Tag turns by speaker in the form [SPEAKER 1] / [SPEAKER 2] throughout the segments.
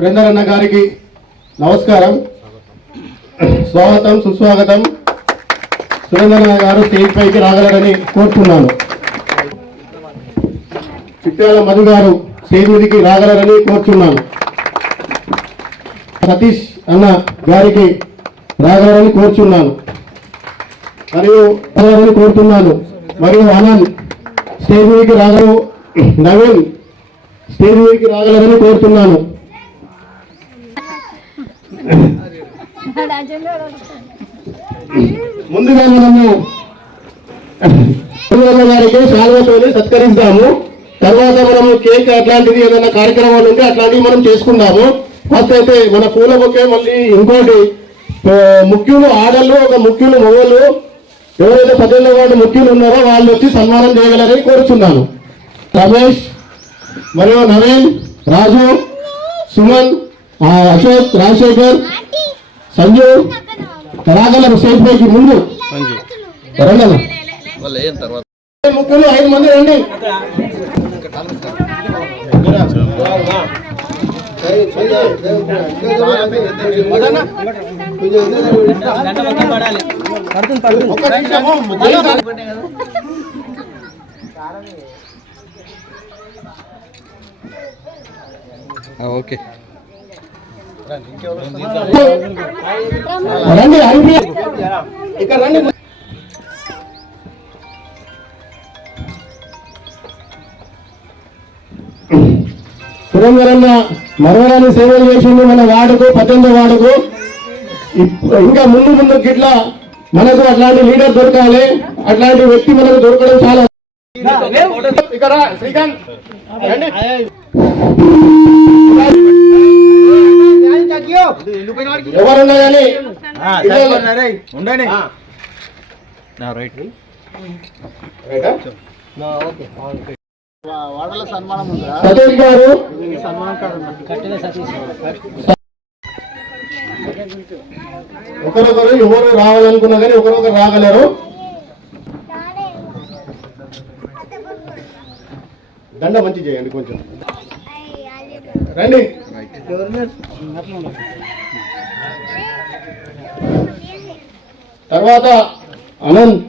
[SPEAKER 1] బృందరన్న గారికి నమస్కారం. స్వాగతం సుస్వాగతం. సురేంద్రన్న గారు స్టేజ్ పైకి రాగలరని కోరుతున్నాను. చిట్టాల మధు గారు స్టేజ్ మీదకి రాగలరని కోరుతున్నాను. సతీష్ అన్న గారికి రాగలరని కోరుతున్నాను. మరియు కోరుతున్నాను. మరియు ఆనంద్ స్టేజ్ మీదకి రాగలరు నవీన్ స్టేజ్ మీదకి రాగలరని కోరుతున్నాను. ముందుగా మనము గారికి శాల్వతోని సత్కరిస్తాము తర్వాత మనము కేక్ అట్లాంటిది ఏదైనా కార్యక్రమాలు ఉంటే అట్లాంటివి మనం చేసుకుందాము. ఫస్ట్ అయితే మన పూల బొక్కే మళ్ళీ ఇంకోటి ముఖ్యులు ఆడళ్ళు ఒక ముఖ్యులు మొగలు ఎవరైతే పదేళ్ళ వాళ్ళు ముఖ్యులు ఉన్నారో వాళ్ళు వచ్చి సన్మానం చేయగలరని కోరుచున్నాను. రమేష్ మరియు నవీన్ రాజు సుమన్ అశోక్ రాజశేఖర్ సంజు రాగలరు స్టేజ్ పైకి ముందు ముగ్గురు ఐదు మంది రండి. ఒక్క
[SPEAKER 2] ఓకే.
[SPEAKER 1] ఇక్కడ రండి. సురేందరన్న మరవరాని సేవలు చేసిండు మన వాడుకు పద్దెనిమిది వాడుకు ఇంకా ముందు ముందు గిట్లా మనకు అట్లాంటి లీడర్ దొరకాలి. అట్లాంటి వ్యక్తి మనకు దొరకడం చాలా ఇక్కడ శ్రీకాంత్. ఎవరున్నా కానీ
[SPEAKER 2] ఉండండి.
[SPEAKER 1] ఆ.
[SPEAKER 2] రైట్.
[SPEAKER 1] రైటా?
[SPEAKER 3] వాడల సన్మానం ఉందా?
[SPEAKER 1] సతీష్ గారు? ఒకరొకరు ఎవరు రావాలనుకున్నా కానీ ఒకరొకరు రాగలరు. దండ మంచి చేయండి కొంచెం. రండి. తర్వాత అనంత్.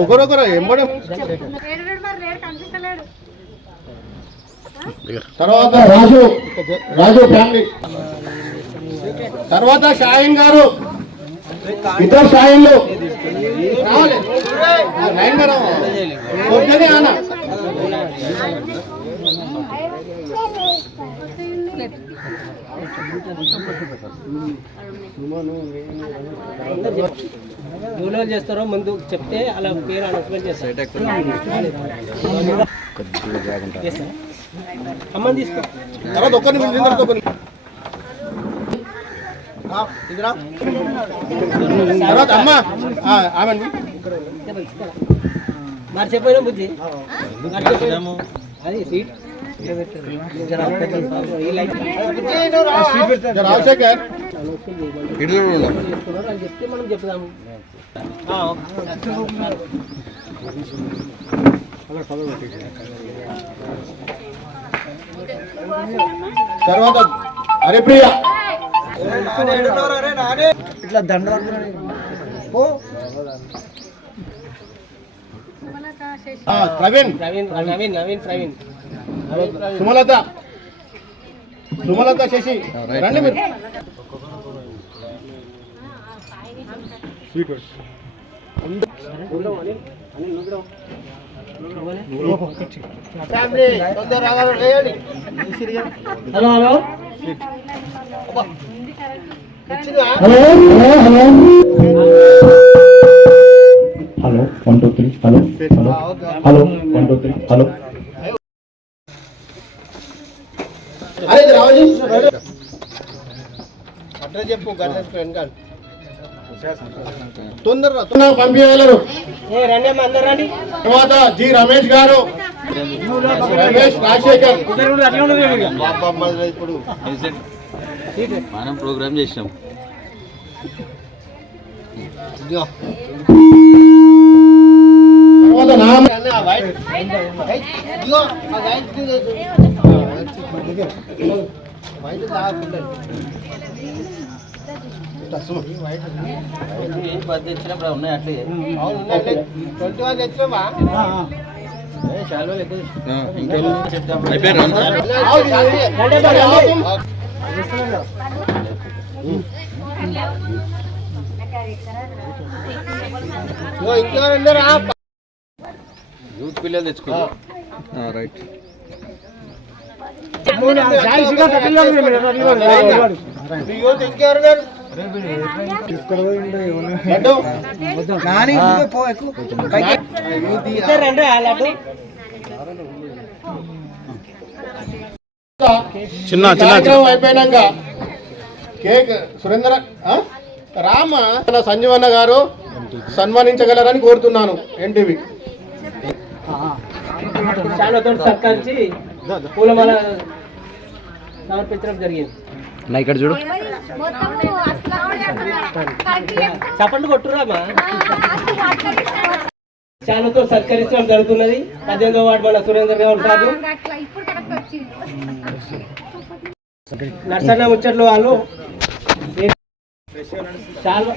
[SPEAKER 1] ఒకరొకరు ఎంబడే తర్వాత రాజు. రాజు ఫ్యామిలీ. తర్వాత షాహిన్ గారు. వద్దనే అన్న
[SPEAKER 4] ఎవరో చేస్తారో ముందు చెప్తే అలా పేరు అనౌన్స్మెంట్ చేస్తారు? అమ్మని తీసుకో.
[SPEAKER 1] తర్వాత తర్వాత అమ్మ ఆమె
[SPEAKER 4] మరి చెప్పిన బుద్ధి అది సీట్.
[SPEAKER 1] రాజశేఖర్.
[SPEAKER 4] చెప్తే మనం ఓకే.
[SPEAKER 1] తర్వాత హరిప్రియ
[SPEAKER 3] ఇట్లా దండ
[SPEAKER 1] ప్రవీణ్.
[SPEAKER 4] ప్రవీణ్ నవీన్ నవీన్ ప్రవీణ్ నవీన్ ప్రవీణ్.
[SPEAKER 1] సుమలత. సుమలత శశి. రండి మీరు. Hello hello hello
[SPEAKER 5] hello? One two three hello hello hello one two three hello.
[SPEAKER 1] అరే రావాలి
[SPEAKER 3] అడ్రస్ చెప్పు గణేష్ ఫ్రెండ్ గారు
[SPEAKER 1] తొందరగా పంపించగలరు.
[SPEAKER 4] ఏ రండి అమ్మ అందరు రండి.
[SPEAKER 1] తర్వాత జి రమేష్ గారు రమేష్ రాజశేఖర్.
[SPEAKER 3] ఇప్పుడు.
[SPEAKER 2] మనం ప్రోగ్రామ్ చేసినాం. తెచ్చినప్పుడు ఉన్నాయి అట్లే?
[SPEAKER 3] అవును ట్వంటీ వన్ తెచ్చినావా
[SPEAKER 2] యూత్ పిల్లలు తెచ్చుకో రైట్
[SPEAKER 3] యూత్ ఇంకెవరు ఉన్నారు
[SPEAKER 1] చిన్న చిన్న అయిపోయినాక కేక్ సురేంద్ర? రామ సంజీవన్న గారు సన్మానించగలరని కోరుతున్నాను ఎన్టీవీ.
[SPEAKER 4] సత్కరించి పూలమాల సమర్పించడం జరిగింది.
[SPEAKER 2] నా ఇక్కడ చూడు.
[SPEAKER 4] చప్పట్లు కొట్టురామా శాలతో సత్కరించడం జరుగుతున్నది. పద్దెనిమిదో వార్డు మన సురేందర్
[SPEAKER 6] కరెక్ట్ వచ్చింది
[SPEAKER 4] నర్సన్న ముచ్చట్లు వాళ్ళు. చాలా.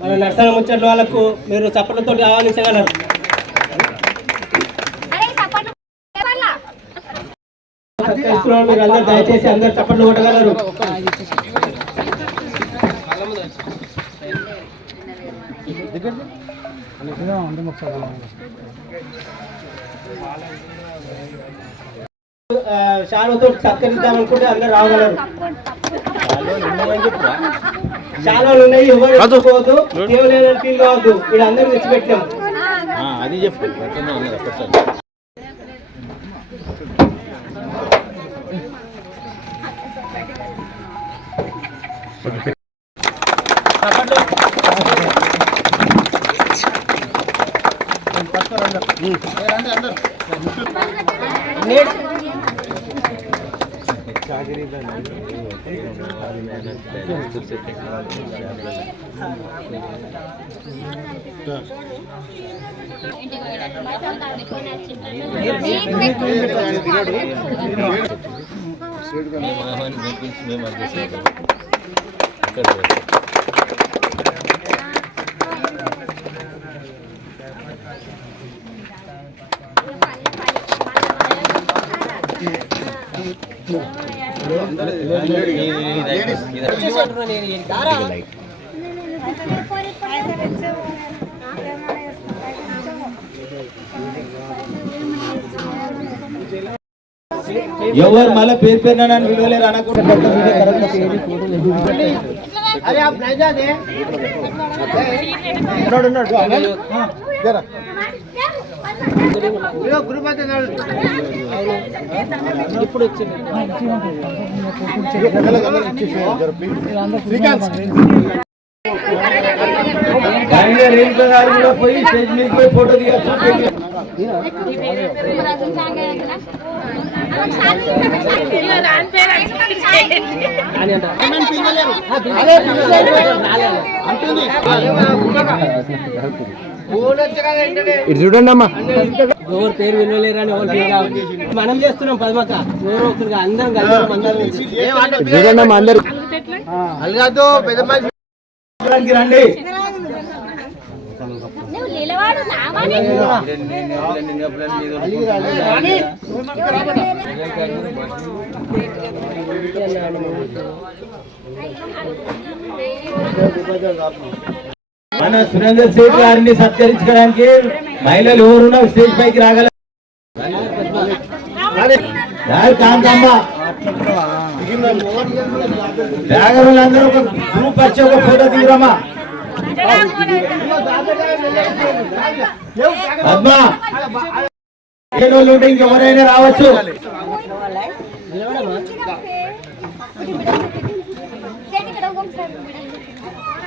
[SPEAKER 4] మన నర్సన్న ముచ్చట్లు వాళ్ళకు మీరు చప్పట్లతో ఆహ్వానించగలరు. మీరు అందరు దయచేసి అందరు చప్పట్లు కొట్టగలరు దగ్గర శాలువతో సత్కరిద్దామనుకుంటే అందరు రాగలరు. శాలువలు ఉన్నాయి ఎవరు ఎత్తుకోవద్దు కేవలం ఫీల్ కావద్దు. వీళ్ళు అందరూ తెచ్చిపెట్టాం
[SPEAKER 2] అది చెప్పు అట్లనే ఉన్నది ఒక్కసారి మేము అడ్జస్ట్ ఎవరు మళ్ళీ పేరు పేరు నన్ను విలువలేరు అనకుండా
[SPEAKER 4] ఇప్పుడు వచ్చింది
[SPEAKER 2] పోయి స్టేజ్ మీద పోయి ఫోటో దిగచ్చు ఇది చూడండి అమ్మా.
[SPEAKER 4] ఎవరు పేరు వినలేరు అని ఎవరు ఫీల్ కావాలి మనం చేస్తున్నాం పదమక ఎవరో ఒకరికి అందరం కలిసి
[SPEAKER 2] చూడండి అమ్మా అందరు.
[SPEAKER 3] అలగద్దు పెద్ద
[SPEAKER 2] రండి మన సురేందర్ సేట్ గారిని సత్కరించడానికి మహిళలు ఎవరున్నా స్టేజ్ పైకి రాగల కాంతమ్మ. ఒక గ్రూప్ వచ్చి ఒక ఫోటో దిగురమ్మా ఉంటే ఇంకెవరైనా రావచ్చు.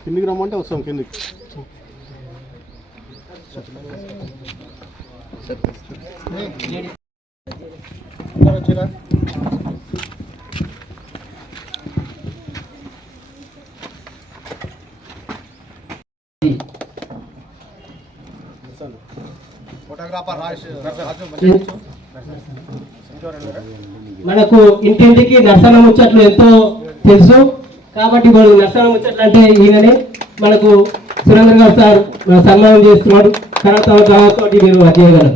[SPEAKER 3] కిందికి రమ్మంటే వస్తాం కిందికి. ఫోటోగ్రాఫర్
[SPEAKER 4] మనకు ఇంటింటికి నర్సన ముచ్చట్లు ఎంతో తెలుసు. కాబట్టి ఇప్పుడు నర్సన ముచ్చట్లు అంటే ఈయననే. మనకు సురేంద్ర గారు సార్ మన సన్మానం చేస్తున్నాడు. తర్వాత దాంతో మీరు అది చేయగలరు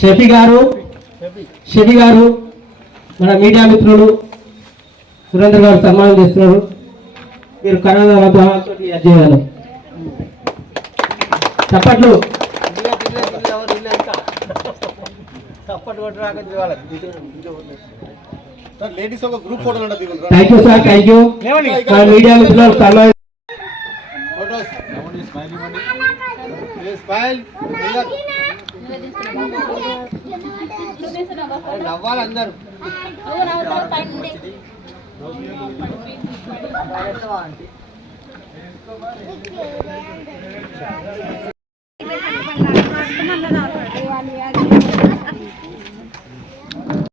[SPEAKER 4] షఫీ గారు షఫీ. గారు మన మీడియా మిత్రులు సురేంద్ర గారు సన్మానం చేస్తున్నారు. మీరు కరోనా భావంతో అది చేయగలరు చప్పట్లు
[SPEAKER 2] సపోర్ట్ కొట్టరాక చూడాలి
[SPEAKER 3] లేడీస్ ఒక గ్రూప్ ఫోటోలు అంటే దిగుంటారు
[SPEAKER 4] thank you sir thank you media మిత్రులు
[SPEAKER 2] స్మైల్ నవ్వాలి అందరు
[SPEAKER 7] Ayan, ayan.